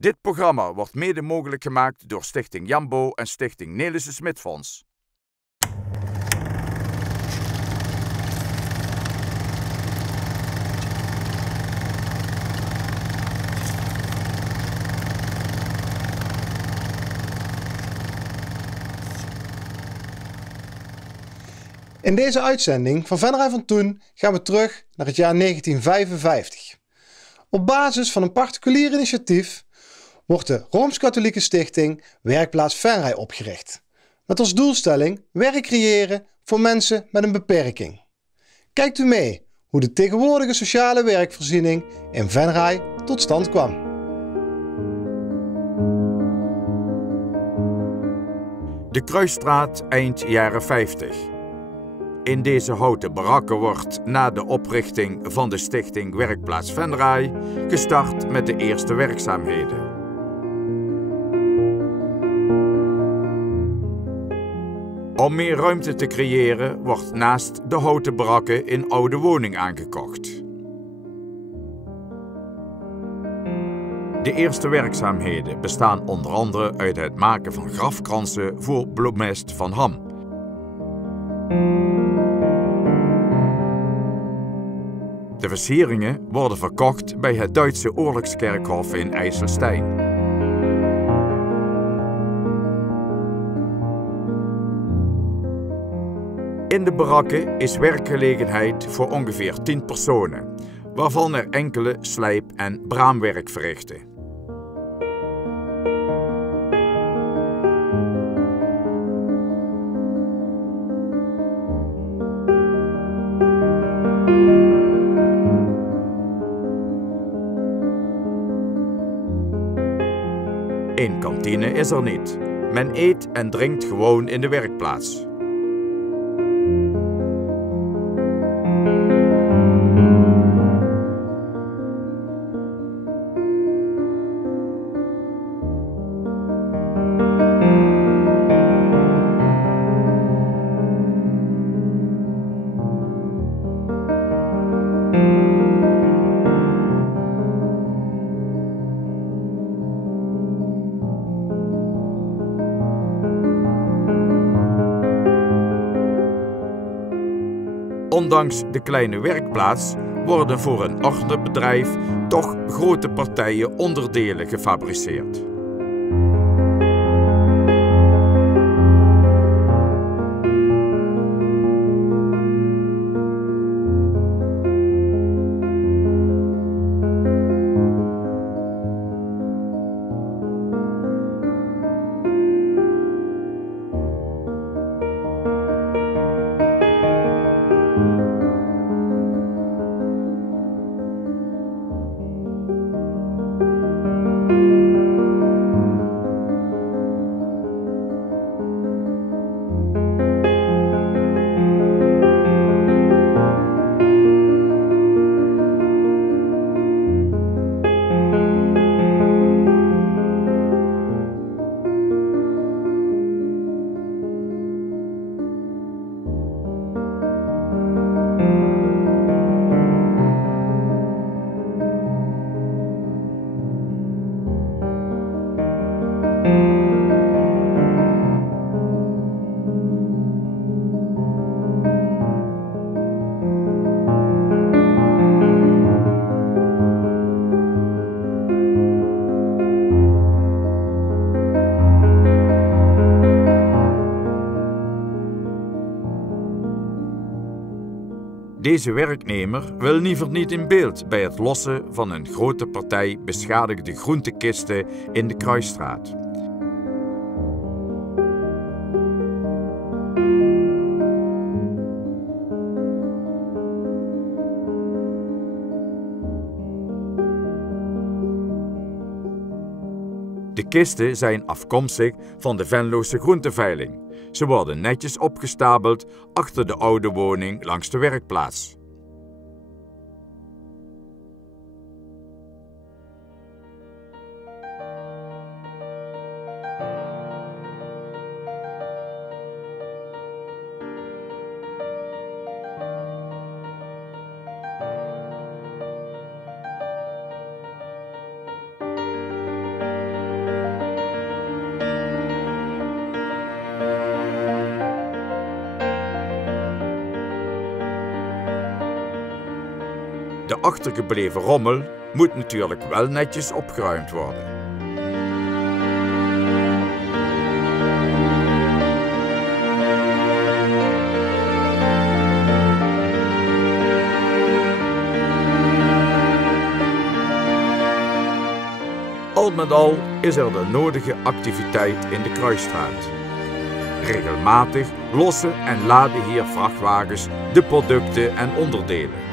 Dit programma wordt mede mogelijk gemaakt door Stichting Jambo en Stichting Nelissen Smit Fonds. In deze uitzending van Venray van Toen gaan we terug naar het jaar 1955. Op basis van een particulier initiatief wordt de Rooms-Katholieke Stichting Werkplaats Venray opgericht. Met als doelstelling werk creëren voor mensen met een beperking. Kijkt u mee hoe de tegenwoordige sociale werkvoorziening in Venray tot stand kwam. De Kruisstraat eind jaren 50. In deze houten barakken wordt na de oprichting van de stichting Werkplaats Venray gestart met de eerste werkzaamheden. Om meer ruimte te creëren wordt naast de houten barakken een oude woning aangekocht. De eerste werkzaamheden bestaan onder andere uit het maken van grafkransen voor Blomest van Ham. De versieringen worden verkocht bij het Duitse oorlogskerkhof in IJsselstein. In de barakken is werkgelegenheid voor ongeveer 10 personen, waarvan er enkele slijp- en braamwerk verrichten. Een kantine is er niet. Men eet en drinkt gewoon in de werkplaats. Ondanks de kleine werkplaats worden voor een ordnebedrijf toch grote partijen onderdelen gefabriceerd. Deze werknemer wil liever niet in beeld bij het lossen van een grote partij beschadigde groentekisten in de Kruisstraat. De kisten zijn afkomstig van de Venlose groenteveiling. Ze worden netjes opgestapeld achter de oude woning langs de werkplaats. achtergebleven rommel moet natuurlijk wel netjes opgeruimd worden. Al met al is er de nodige activiteit in de Kruisstraat. Regelmatig lossen en laden hier vrachtwagens de producten en onderdelen.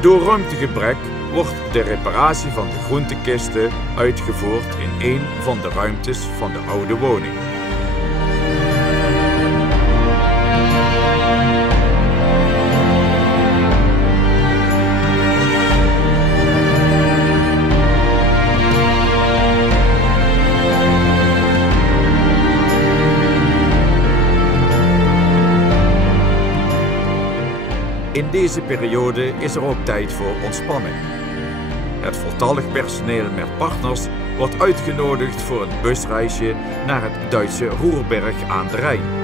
Door ruimtegebrek wordt de reparatie van de groentekisten uitgevoerd in een van de ruimtes van de oude woning. In deze periode is er ook tijd voor ontspanning. Het voltallig personeel met partners wordt uitgenodigd voor een busreisje naar het Duitse Ruhrberg aan de Rijn.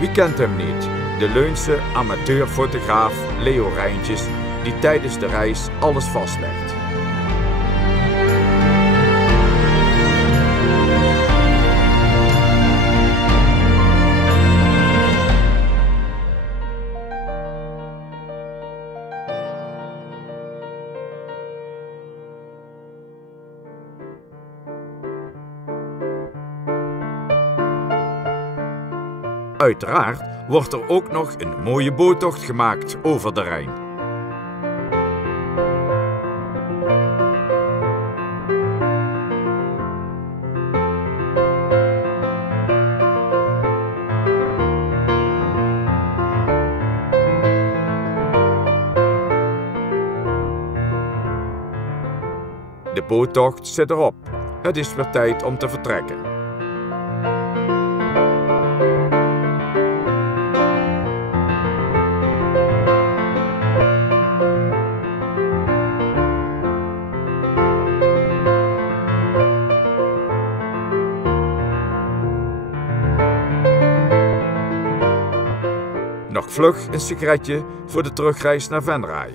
Wie kent hem niet? De Leunse amateurfotograaf Leo Rijntjes, die tijdens de reis alles vastlegt. Uiteraard wordt er ook nog een mooie boottocht gemaakt over de Rijn. De boottocht zit erop. Het is weer tijd om te vertrekken. Nog vlug een sigaretje voor de terugreis naar Venray.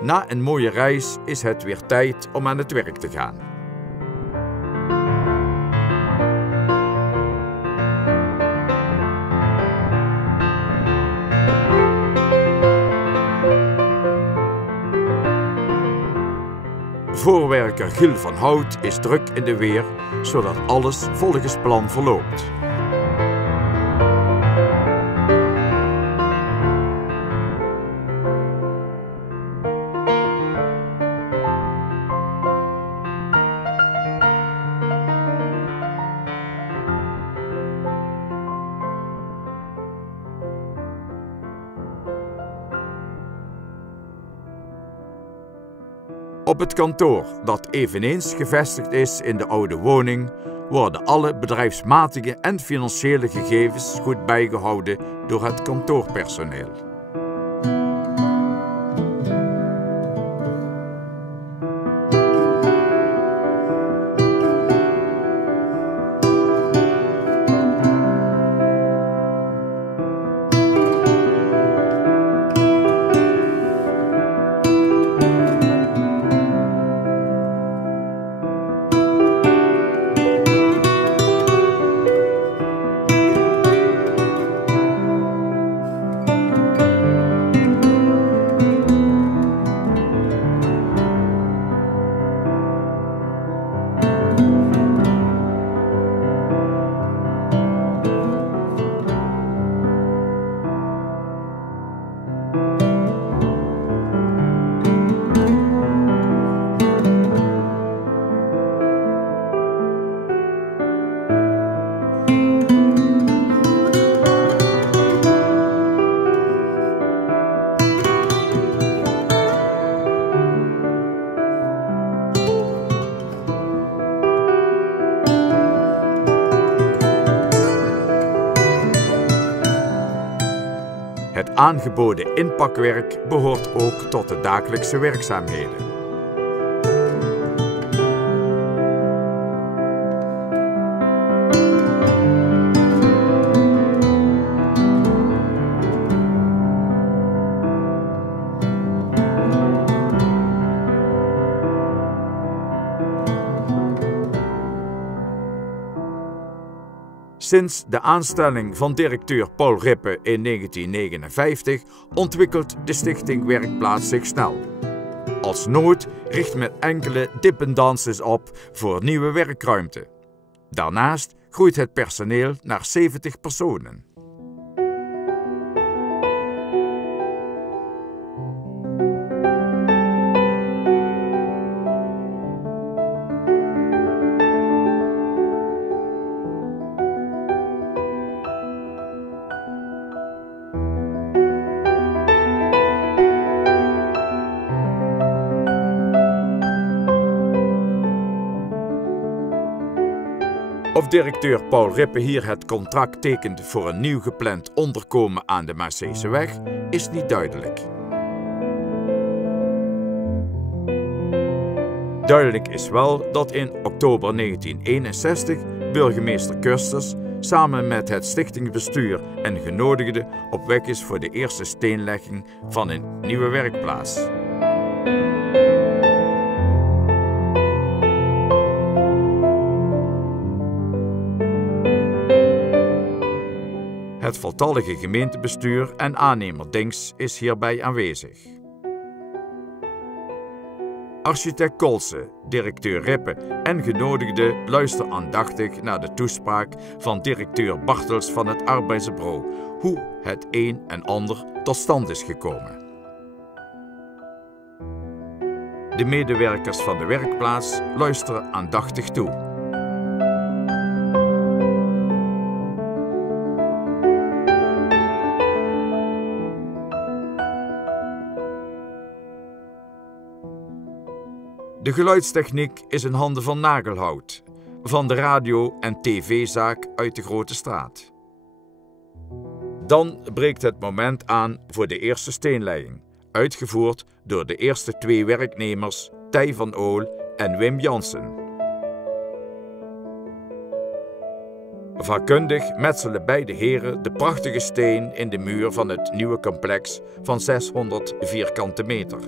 Na een mooie reis is het weer tijd om aan het werk te gaan. Voorwerker Giel van Hout is druk in de weer, zodat alles volgens plan verloopt. Op het kantoor, dat eveneens gevestigd is in de oude woning, worden alle bedrijfsmatige en financiële gegevens goed bijgehouden door het kantoorpersoneel. aangeboden inpakwerk behoort ook tot de dagelijkse werkzaamheden. Sinds de aanstelling van directeur Paul Rippe in 1959 ontwikkelt de Stichting Werkplaats zich snel. Als nood richt men enkele dippendances op voor nieuwe werkruimte. Daarnaast groeit het personeel naar 70 personen. Of directeur Paul Rippe hier het contract tekent voor een nieuw gepland onderkomen aan de Maarseeseweg, is niet duidelijk. Duidelijk is wel dat in oktober 1961 burgemeester Kusters samen met het stichtingsbestuur en genodigden op weg is voor de eerste steenlegging van een nieuwe werkplaats. Het voltallige gemeentebestuur en aannemer Dinks is hierbij aanwezig. Architect Kolse, directeur Rippe en genodigden luisteren aandachtig naar de toespraak van directeur Bartels van het Arbeidsbureau, hoe het een en ander tot stand is gekomen. De medewerkers van de werkplaats luisteren aandachtig toe. De geluidstechniek is in handen van Nagelhout, van de radio- en tv-zaak uit de Grote Straat. Dan breekt het moment aan voor de eerste steenlegging, uitgevoerd door de eerste twee werknemers Thij van Ool en Wim Jansen. Vakkundig metselen beide heren de prachtige steen in de muur van het nieuwe complex van 600 vierkante meter.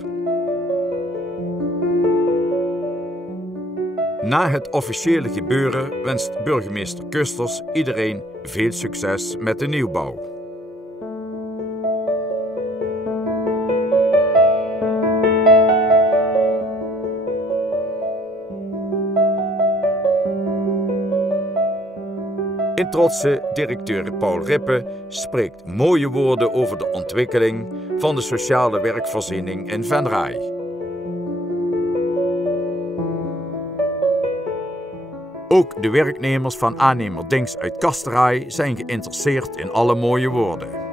Na het officiële gebeuren wenst burgemeester Kusters iedereen veel succes met de nieuwbouw. In trotse directeur Paul Rippe spreekt mooie woorden over de ontwikkeling van de sociale werkvoorziening in Venray. Ook de werknemers van aannemer Dinks uit Kasteraai zijn geïnteresseerd in alle mooie woorden.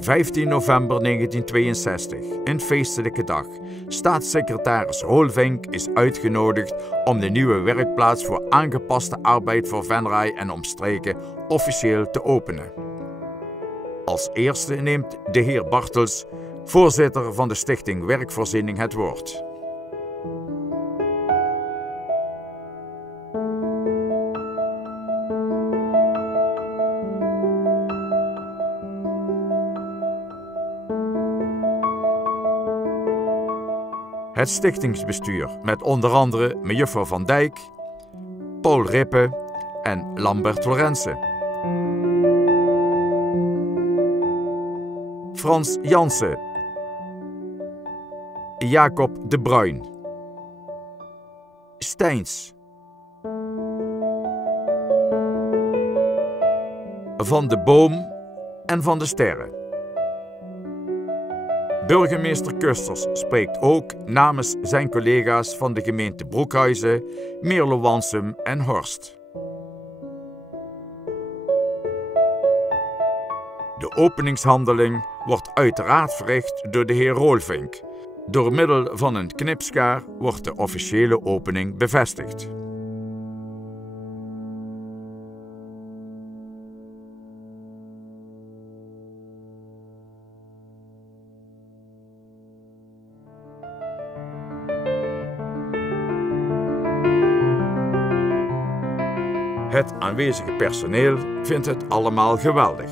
– 15 november 1962, een feestelijke dag. Staatssecretaris Roelvink is uitgenodigd om de nieuwe werkplaats voor aangepaste arbeid voor Venray en omstreken officieel te openen. Als eerste neemt de heer Bartels, voorzitter van de Stichting Werkvoorziening, het woord. Het stichtingsbestuur met onder andere mejuffer Van Dijk, Paul Rippe en Lambert Lorenzen. Frans Jansen, Jacob de Bruin, Steins, Van de Boom en Van de Sterren. Burgemeester Kusters spreekt ook namens zijn collega's van de gemeente Broekhuizen, Meerlo-Wansum en Horst. De openingshandeling wordt uiteraard verricht door de heer Roelvink. Door middel van een knipschaar wordt de officiële opening bevestigd. Het aanwezige personeel vindt het allemaal geweldig.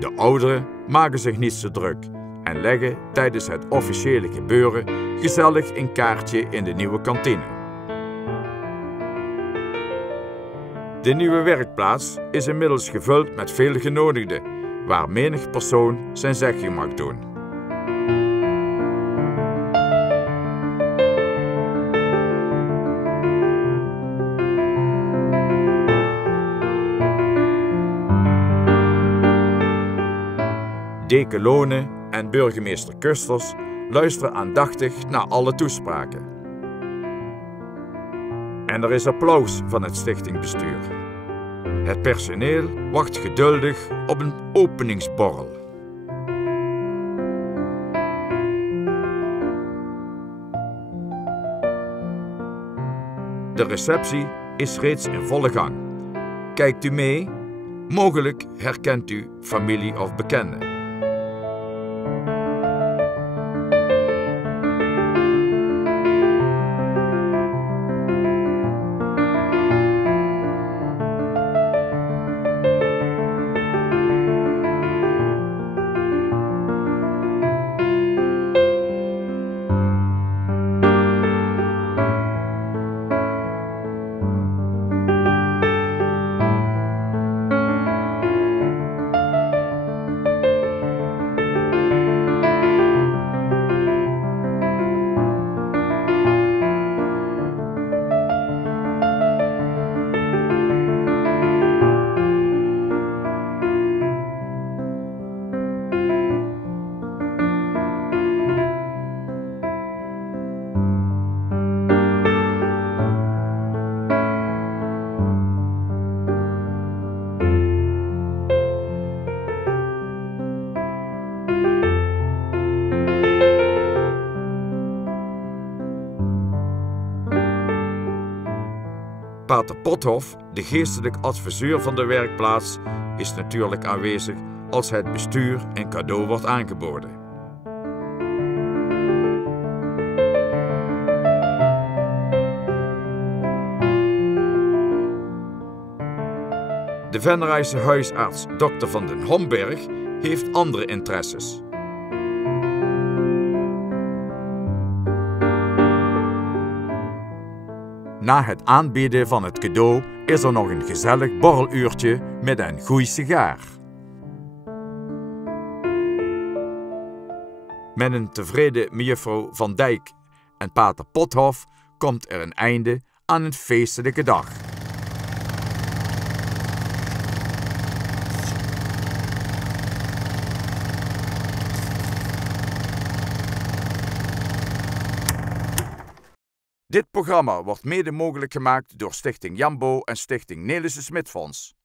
De ouderen maken zich niet zo druk en leggen tijdens het officiële gebeuren gezellig een kaartje in de nieuwe kantine. De nieuwe werkplaats is inmiddels gevuld met veel genodigden, waar menig persoon zijn zegje mag doen. Deken Lone en burgemeester Kusters luisteren aandachtig naar alle toespraken. En er is applaus van het stichtingbestuur. Het personeel wacht geduldig op een openingsborrel. De receptie is reeds in volle gang. Kijkt u mee? Mogelijk herkent u familie of bekenden. Pater Pothoff, de geestelijk adviseur van de werkplaats, is natuurlijk aanwezig als het bestuur een cadeau wordt aangeboden. De Venraayse huisarts Dr. van den Homberg heeft andere interesses. Na het aanbieden van het cadeau is er nog een gezellig borreluurtje met een goeie sigaar. Met een tevreden mevrouw Van Dijk en pater Pothoff komt er een einde aan een feestelijke dag. Dit programma wordt mede mogelijk gemaakt door Stichting Jambo en Stichting Nelissen Smit Fonds.